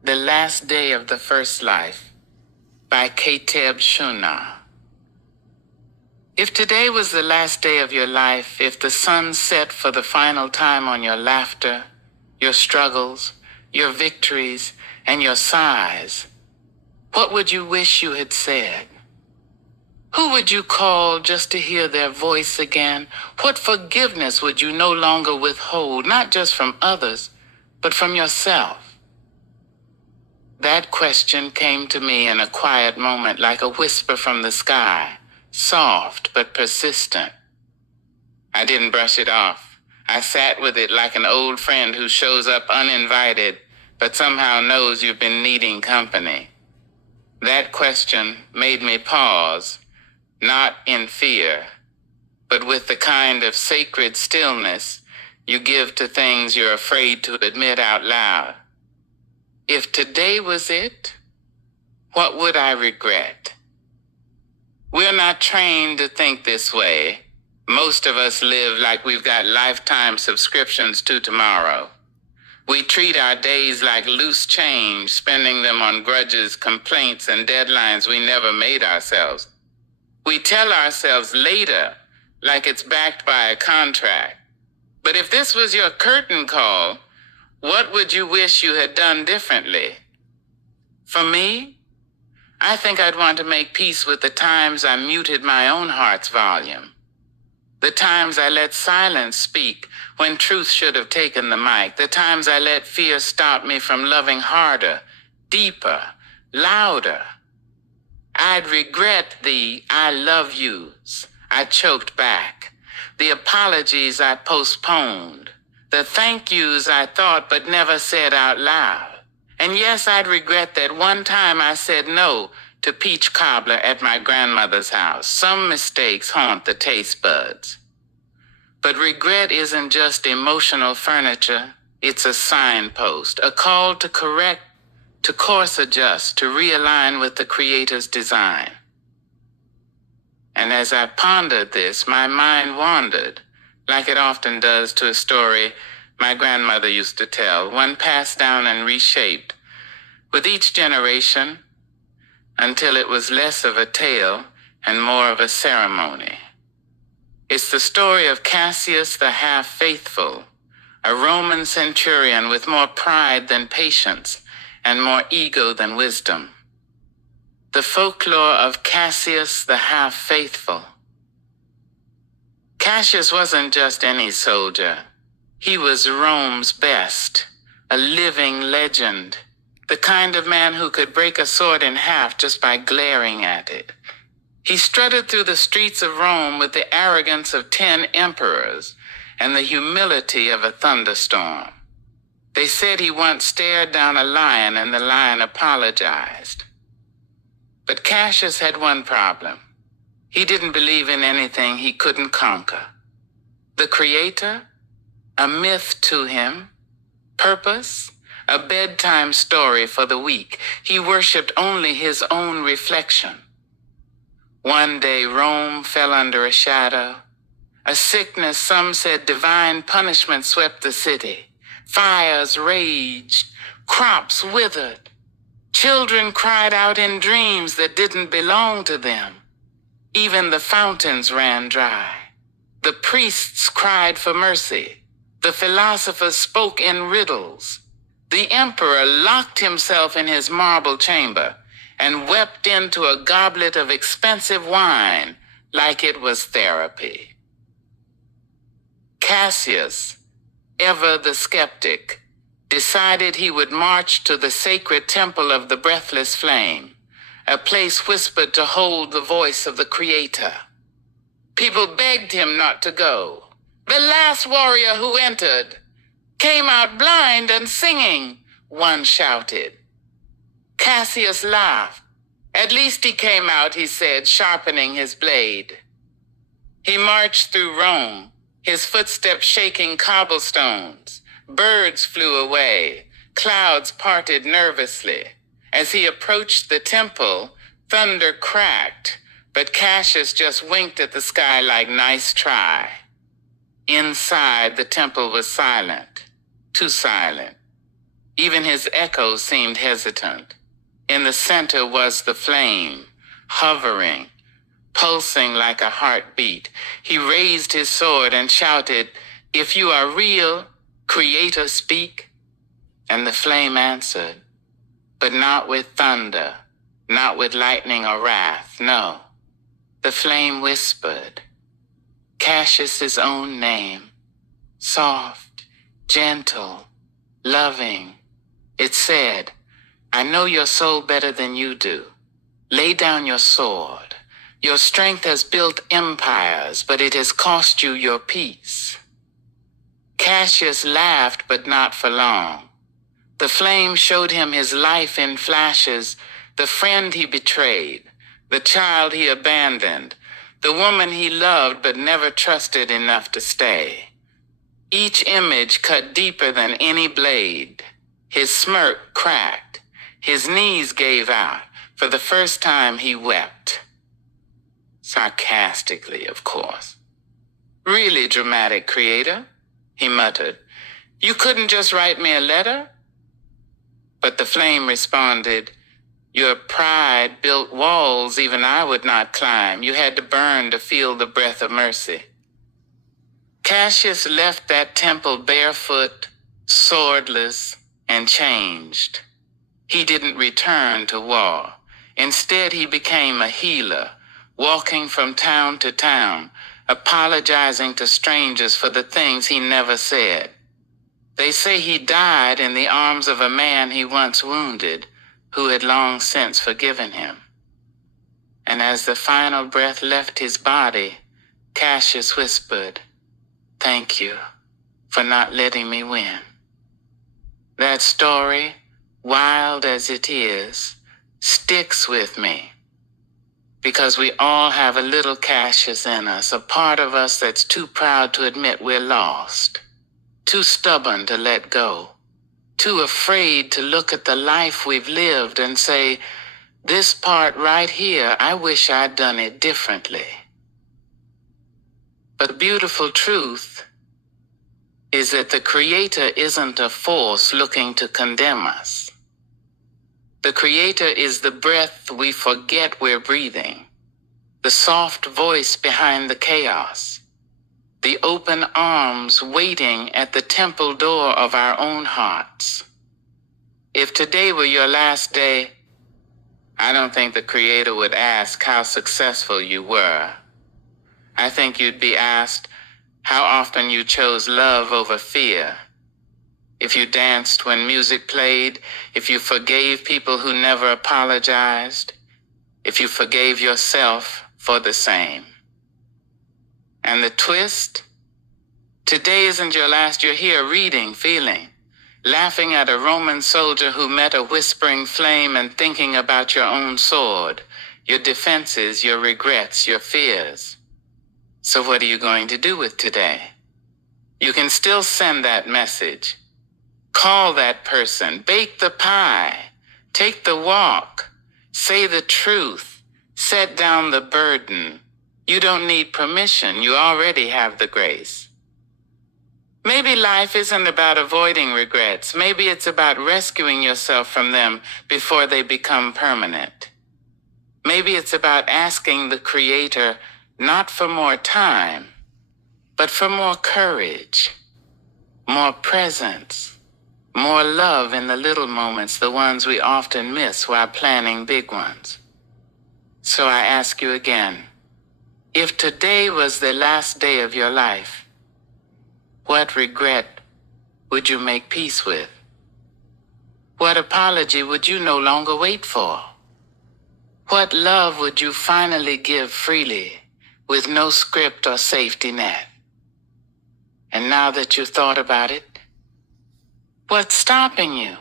The Last Day of the First Life by Kateb. If today was the last day of your life, if the sun set for the final time on your laughter, your struggles, your victories, and your sighs, what would you wish you had said? Who would you call just to hear their voice again? What forgiveness would you no longer withhold, not just from others, but from yourself? That question came to me in a quiet moment like a whisper from the sky, soft but persistent. I didn't brush it off. I sat with it like an old friend who shows up uninvited, but somehow knows you've been needing company. That question made me pause, not in fear, but with the kind of sacred stillness you give to things you're afraid to admit out loud. If today was it, what would I regret? We're not trained to think this way. Most of us live like we've got lifetime subscriptions to tomorrow. We treat our days like loose change, spending them on grudges, complaints, and deadlines we never made ourselves. We tell ourselves later like it's backed by a contract. But if this was your curtain call, what would you wish you had done differently? For me, I think I'd want to make peace with the times I muted my own heart's volume. The times I let silence speak when truth should have taken the mic. The times I let fear stop me from loving harder, deeper, louder. I'd regret the I love yous I choked back, the apologies I postponed, the thank yous I thought but never said out loud. And yes, I'd regret that one time I said no to peach cobbler at my grandmother's house. Some mistakes haunt the taste buds. But regret isn't just emotional furniture. It's a signpost, a call to correct, to course adjust, to realign with the Creator's design. And as I pondered this, my mind wandered, like it often does, to a story my grandmother used to tell, one passed down and reshaped with each generation until it was less of a tale and more of a ceremony. It's the story of Cassius the half-faithful, a Roman centurion with more pride than patience and more ego than wisdom. The folklore of Cassius the half-faithful. Cassius wasn't just any soldier. He was Rome's best, a living legend, the kind of man who could break a sword in half just by glaring at it. He strutted through the streets of Rome with the arrogance of 10 emperors and the humility of a thunderstorm. They said he once stared down a lion and the lion apologized. But Cassius had one problem. He didn't believe in anything he couldn't conquer. The Creator? A myth to him. Purpose? A bedtime story for the weak. He worshipped only his own reflection. One day Rome fell under a shadow. A sickness, some said divine punishment, swept the city. Fires raged. Crops withered. Children cried out in dreams that didn't belong to them. Even the fountains ran dry. The priests cried for mercy. The philosophers spoke in riddles. The emperor locked himself in his marble chamber and wept into a goblet of expensive wine like it was therapy. Cassius, ever the skeptic, decided he would march to the sacred temple of the breathless flame, a place whispered to hold the voice of the Creator. People begged him not to go. The last warrior who entered came out blind and singing, one shouted. Cassius laughed. At least he came out, he said, sharpening his blade. He marched through Rome, his footsteps shaking cobblestones. Birds flew away, clouds parted nervously. As he approached the temple, thunder cracked, but Cassius just winked at the sky like, nice try. Inside, the temple was silent, too silent. Even his echoes seemed hesitant. In the center was the flame, hovering, pulsing like a heartbeat. He raised his sword and shouted, "If you are real, Creator, speak." And the flame answered, but not with thunder, not with lightning or wrath, no. The flame whispered, Cassius's own name, soft, gentle, loving. It said, "I know your soul better than you do. Lay down your sword. Your strength has built empires, but it has cost you your peace." Cassius laughed, but not for long. The flame showed him his life in flashes, the friend he betrayed, the child he abandoned, the woman he loved but never trusted enough to stay. Each image cut deeper than any blade. His smirk cracked. His knees gave out. For the first time he wept. Sarcastically, of course. "Really dramatic, Creator," he muttered. "You couldn't just write me a letter?" But the flame responded, "Your pride built walls even I would not climb. You had to burn to feel the breath of mercy." Cassius left that temple barefoot, swordless, and changed. He didn't return to war. Instead, he became a healer, walking from town to town, apologizing to strangers for the things he never said. They say he died in the arms of a man he once wounded, who had long since forgiven him. And as the final breath left his body, Cassius whispered, "Thank you for not letting me win." That story, wild as it is, sticks with me because we all have a little Cassius in us, a part of us that's too proud to admit we're lost, too stubborn to let go, too afraid to look at the life we've lived and say, "This part right here, I wish I'd done it differently." But the beautiful truth is that the Creator isn't a force looking to condemn us. The Creator is the breath we forget we're breathing, the soft voice behind the chaos, the open arms waiting at the temple door of our own hearts. If today were your last day, I don't think the Creator would ask how successful you were. I think you'd be asked how often you chose love over fear, if you danced when music played, if you forgave people who never apologized, if you forgave yourself for the same. And the twist? Today isn't your last. You're here reading, feeling, laughing at a Roman soldier who met a whispering flame and thinking about your own sword, your defenses, your regrets, your fears. So what are you going to do with today? You can still send that message. Call that person, bake the pie, take the walk, say the truth, set down the burden. You don't need permission, you already have the grace. Maybe life isn't about avoiding regrets. Maybe it's about rescuing yourself from them before they become permanent. Maybe it's about asking the Creator not for more time, but for more courage, more presence, more love in the little moments, the ones we often miss while planning big ones. So I ask you again, if today was the last day of your life, what regret would you make peace with? What apology would you no longer wait for? What love would you finally give freely with no script or safety net? And now that you've thought about it, what's stopping you?